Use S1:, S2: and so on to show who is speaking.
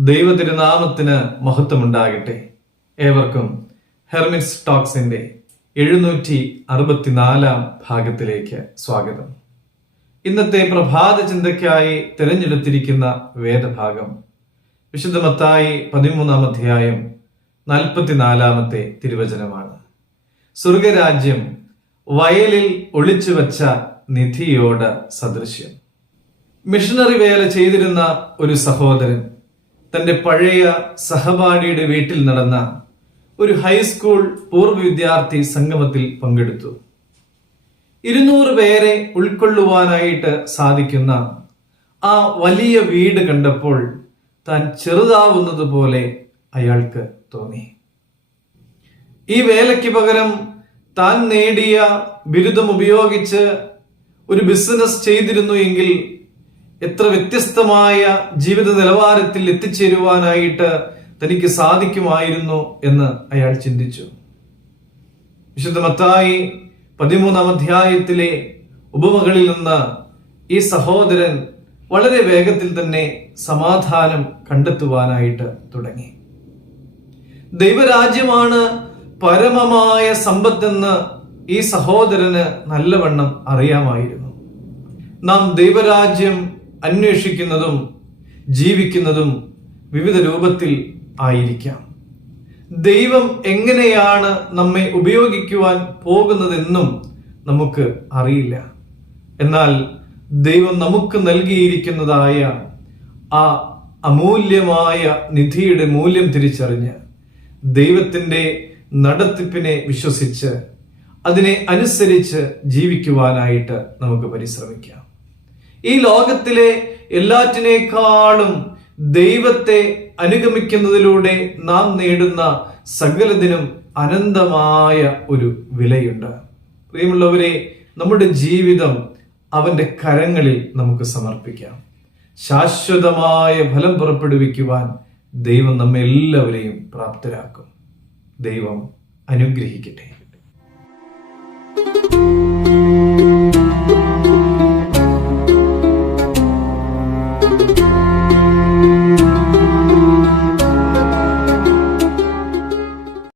S1: ദൈവതിരുനാമത്തിന് മഹത്വമുണ്ടാകട്ടെ. ഏവർക്കും ഹെർമിറ്റ്സ് ടോക്സിന്റെ എഴുന്നൂറ്റി അറുപത്തിനാലാം ഭാഗത്തിലേക്ക് സ്വാഗതം. ഇന്നത്തെ പ്രഭാത ചിന്തയ്ക്കായി തിരഞ്ഞെടുത്തിരിക്കുന്ന വേദഭാഗം വിശുദ്ധമത്തായി പതിമൂന്നാം അധ്യായം നാൽപ്പത്തിനാലാമത്തെ തിരുവചനമാണ്. സ്വർഗരാജ്യം വയലിൽ ഒളിച്ചു വച്ച നിധിയോട് സദൃശ്യം. മിഷണറി വേല ചെയ്തിരുന്ന ഒരു സഹോദരൻ തന്റെ പഴയ സഹപാഠിയുടെ വീട്ടിൽ നടന്ന ഒരു ഹൈസ്കൂൾ പൂർവ വിദ്യാർത്ഥി സംഗമത്തിൽ പങ്കെടുത്തു. ഇരുന്നൂറ് പേരെ ഉൾക്കൊള്ളുവാനായിട്ട് സാധിക്കുന്ന ആ വലിയ വീട് കണ്ടപ്പോൾ താൻ ചെറുതാവുന്നത് പോലെ അയാൾക്ക് തോന്നി. ഈ വേലയ്ക്ക് പകരം താൻ നേടിയ ബിരുദം ഉപയോഗിച്ച് ഒരു ബിസിനസ് ചെയ്തിരുന്നു എങ്കിൽ എത്ര വ്യത്യസ്തമായ ജീവിത നിലവാരത്തിൽ എത്തിച്ചേരുവാനായിട്ട് തനിക്ക് സാധിക്കുമായിരുന്നു എന്ന് അയാൾ ചിന്തിച്ചു. വിശുദ്ധ മത്തായി പതിമൂന്നാം അധ്യായത്തിലെ ഉപമകളിൽ നിന്ന് ഈ സഹോദരൻ വളരെ വേഗത്തിൽ തന്നെ സമാധാനം കണ്ടെത്തുവാനായിട്ട് തുടങ്ങി. ദൈവരാജ്യമാണ് പരമമായ സമ്പത്തെന്ന് ഈ സഹോദരന് നല്ലവണ്ണം അറിയാമായിരുന്നു. നാം ദൈവരാജ്യം അന്വേഷിക്കുന്നതും ജീവിക്കുന്നതും വിവിധ രൂപത്തിൽ ആയിരിക്കാം. ദൈവം എങ്ങനെയാണ് നമ്മെ ഉപയോഗിക്കുവാൻ പോകുന്നതെന്നും നമുക്ക് അറിയില്ല. എന്നാൽ ദൈവം നമുക്ക് നൽകിയിരിക്കുന്നതായ ആ അമൂല്യമായ നിധിയുടെ മൂല്യം തിരിച്ചറിഞ്ഞ് ദൈവത്തിന്റെ നടത്തിപ്പിനെ വിശ്വസിച്ച് അതിനെ അനുസരിച്ച് ജീവിക്കുവാനായിട്ട് നമുക്ക് പരിശ്രമിക്കാം. ഈ ലോകത്തിലെ എല്ലാറ്റിനേക്കാളും ദൈവത്തെ അനുഗമിക്കുന്നതിലൂടെ നാം നേടുന്ന സകലതിനും അനന്തമായ ഒരു വിലയുണ്ട്. പ്രിയമുള്ളവരെ നമ്മുടെ ജീവിതം അവന്റെ കരങ്ങളിൽ നമുക്ക് സമർപ്പിക്കാം. ശാശ്വതമായ ഫലം പുറപ്പെടുവിക്കുവാൻ ദൈവം നമ്മെല്ലാവരെയും പ്രാപ്തരാക്കും. ദൈവം അനുഗ്രഹിക്കട്ടെ.